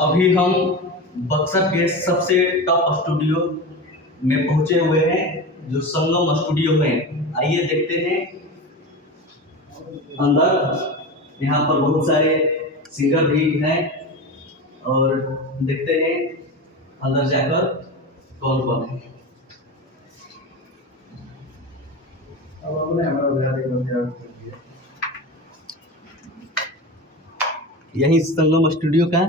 अभी हम बक्सर के सबसे टॉप स्टूडियो में पहुंचे हुए हैं, जो संगम स्टूडियो है। आइए देखते हैं अंदर। यहाँ पर बहुत सारे सिंगर भी हैं और देखते हैं अंदर जाकर कौन कौन है। यही संगम स्टूडियो का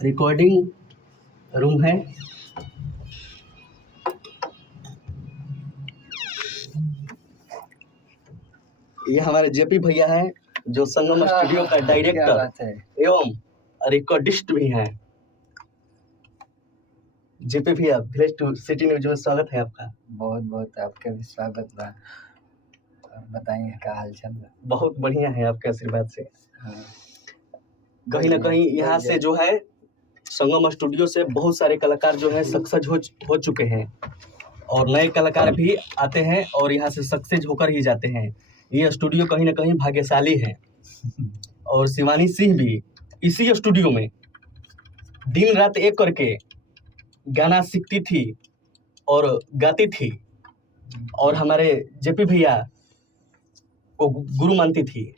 रिकॉर्डिंग रूम है। ये हमारे जेपी भैया हैं, जो संगम स्टूडियो का डायरेक्टर एवं रिकॉर्डिस्ट भी हैं। जेपी भैया, विलेज टू सिटी न्यूज में स्वागत है आपका। बहुत बहुत आपका भी स्वागत बा। बताइए क्या हाल चाल है? बहुत बढ़िया है आपके आशीर्वाद से। कहीं ना कहीं यहाँ से जो है संगम स्टूडियो से बहुत सारे कलाकार जो है सक्सेस हो चुके हैं और नए कलाकार भी आते हैं और यहाँ से सक्सेस होकर ही जाते हैं। ये स्टूडियो कहीं ना कहीं भाग्यशाली है। और शिवानी सिंह भी इसी स्टूडियो में दिन रात एक करके गाना सीखती थी और गाती थी और हमारे जेपी भैया को गुरु मानती थी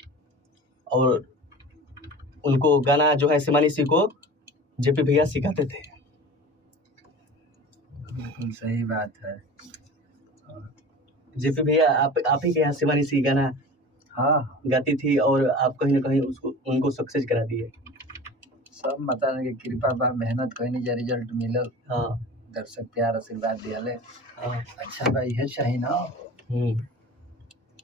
और उनको गाना जो है शिवानी सिंह को जेपी भैया सिखाते थे। बिल्कुल सही बात है। जेपी भैया आप ही के यहाँ शिवानी सिंह गाना हाँ गाती थी और आप कहीं ना कहीं उनको सक्सेस करा दिए। सब माता की कृपा बा, मेहनत कहीं जा रिजल्ट मिलल। हाँ, दर्शक प्यार आशीर्वाद दियाले। हाँ, अच्छा बा, यह चाहिए ना।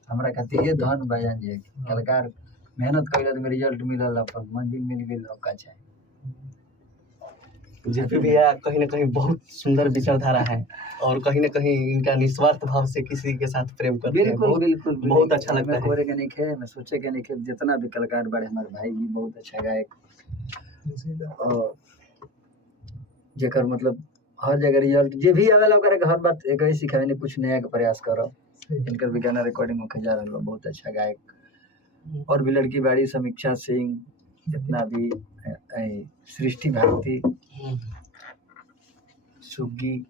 हमरा खातिर ये धन बयान जी कलाकार मेहनत कइला तो रिजल्ट मिलल, पर मंजिल मिल गेल, अब का चाहिए। जेपी भैया कहीं ना कहीं बहुत सुंदर विचारधारा है और कहीं ना कहीं इनका निस्वार्थ भाव से किसी के साथ प्रेम करते हैं। बिल्कुल बिल्कुल बहुत अच्छा लगता है। कोरे के नहीं खे, मैं सोचे के नहीं खे, जितना भी कलाकार बड़े हमारे भाई भी बहुत अच्छा गायक और जेकर मतलब हर जगह रिजल्ट जे भी आवेला ओकरा के हर बात एक ही सिखावे ने कुछ नया के प्रयास करो। इनकर भी गाना रिकॉर्डिंग होके जा रहल बा, बहुत अच्छा गायक। और भी लड़की बाड़ी समीक्षा सिंह, जितना भी सृष्टि भारती, सुग्गी,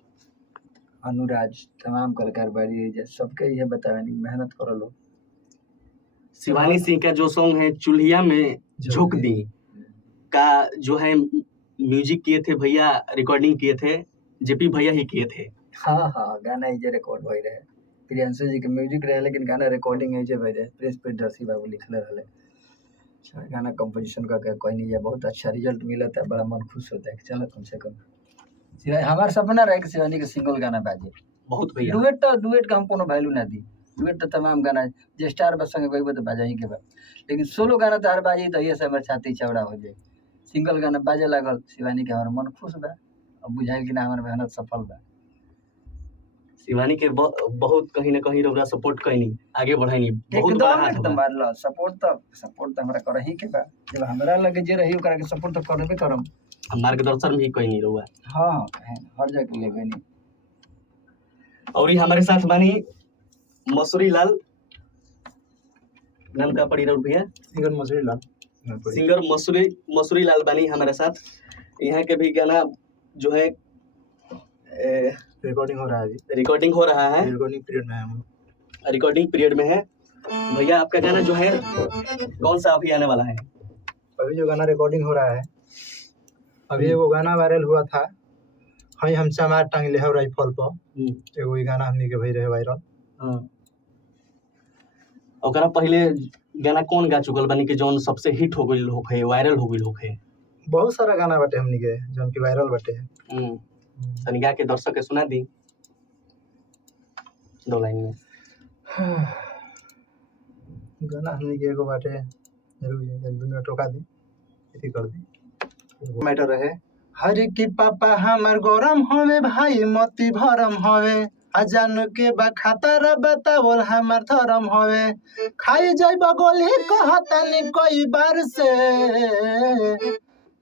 अनुराज, तमाम कलाकार बाड़ी सबके ये बतावे नहीं मेहनत करो लो। शिवानी सिंह का जो सॉन्ग है चूल्हिया में झोंक दी का जो है म्यूजिक किए थे भैया, रिकॉर्डिंग किए थे जेपी भैया ही किए थे। हाँ हाँ, गाना ही जे रिकॉर्ड भई रहे, प्रियांशु जी के म्यूजिक रहे, लेकिन गाना रिकॉर्डिंग है जे भई रहे, प्रेस प्रियदर्शी बाबू लिखले रहले। अच्छा गाना कंपोजिशन का कोई नहीं है, बहुत अच्छा रिजल्ट मिला था, बड़ा मन खुश होता है। चलो कम से कम हमारा सपना रहे कि शिवानी के सिंगल गाना बाजे। बहुत भैया डुएट का हम कोनो वैल्यू ना दी। डुएट तो तमाम गाना जे स्टार बस संगे गइबो तो बाजा ही के बा, लेकिन सोलो गाना तो हर बाजी तो ये से हमर छाती चौड़ा हो जाए। सिंगल गाना बाजे लागल शिवानी के, हमार मन खुश बा। अब बुझाइल कि ना हमार मेहनत सफल बा। शिवानी के बहुत कहीं ना कहीं रोरा सपोर्ट कइनी, आगे बढ़ाइनी, बहुत बड़ा हाथ एकदम मारला। सपोर्ट तो हमरा करही के बा, जब हमरा लगे जे रही ओकरा के सपोर्ट तो करबे करम। मार्गदर्शन भी कइनी रोवा। हां, हर जगह ले गनी। और ये हमारे साथ बानी मसूरी लाल, नाम का पड़ी रहा भैया? सिंगर मसूरी लाल। सिंगर मसूरी लाल बानी हमारे साथ। यहाँ के भी गाना जो है रिकॉर्डिंग हो रहा है। रिकॉर्डिंग हो रहा है, रिकॉर्डिंग पीरियड में है हम। रिकॉर्डिंग पीरियड में है। भैया आपका गाना जो है कौन सा अभी आने वाला है? अभी जो गाना रिकॉर्डिंग हो रहा है, अभी वो गाना वायरल हुआ था, हई हम समार टांग ले राइफल पर, एगो गाना हमनी के भई रहे वायरल। हां, ओकरा पहले गाना कौन गा चुकल बानी कि जौन सबसे हिट हो गइल होखे, वायरल हो गइल होखे? बहुत सारा गाना बाटे हमनी के जौन की वायरल बाटे। तनी गा के दर्शक के सुना दी 2 लाइन में। गाना हमनी के एगो बाटे, रुक 2 मिनट रोका दी, इति कर दी। मैटर रहे हर की पापा हमर गरम होवे भाई मोती भरम होवे, अजान के बा खतरा बतावल हमर धर्म होवे, खाई जाई बगोली कहतानी कई बार से।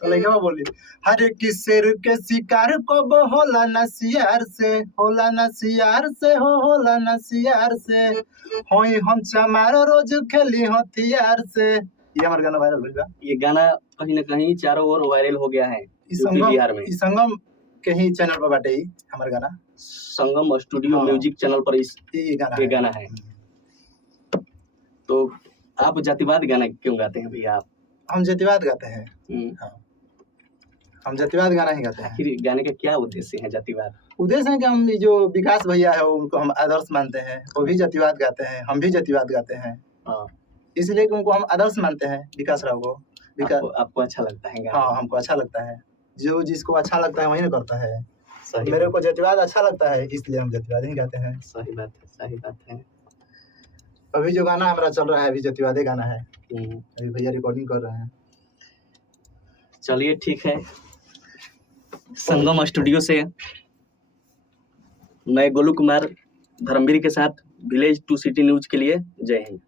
तो लइका बोली हर की शेर के शिकार कब होला ना सियार से, होला ना सियार से, होला ना सियार से, होई हम चमार रोज खेली हथियार से, ये हमारा गाना वायरल हुआ। ये गाना कहीं ना कहीं चारों ओर वायरल हो गया है इस यूपी संगम बिहार में। इस संगम के ही चैनल पर बाटे ही हमारा गाना, संगम स्टूडियो हाँ। म्यूजिक चैनल पर इस ये गाना ये है। गाना है। तो आप जातिवाद गाना क्यों गाते हैं भैया आप? हम जातिवाद गाते हैं। हम्म, हम जातिवाद गाना ही गाते हैं। आखिर गाने का क्या उद्देश्य है जातिवाद? उद्देश्य है कि हम ये जो विकास भैया है उनको हम आदर्श मानते हैं, वो भी जातिवाद गाते हैं, हम भी जातिवाद गाते हैं, हाँ, इसलिए कि उनको हम आदर्श मानते हैं, विकास राव को। आपको अच्छा लगता है गाना? हाँ, हमको अच्छा लगता है, जो जिसको अच्छा लगता है वही ना करता है। सही मेरे बात को जातिवाद अच्छा लगता है, इसलिए हम जातिवाद ही गाते हैं। सही बात है, सही बात है। अभी जो गाना हमारा चल रहा है अभी जातिवादी गाना है, हम्म, अभी भैया रिकॉर्डिंग कर रहे हैं। चलिए ठीक है। संगम स्टूडियो से मैं गोलू कुमार धर्मवीर के साथ विलेज टू सिटी न्यूज के लिए, जय हिंद।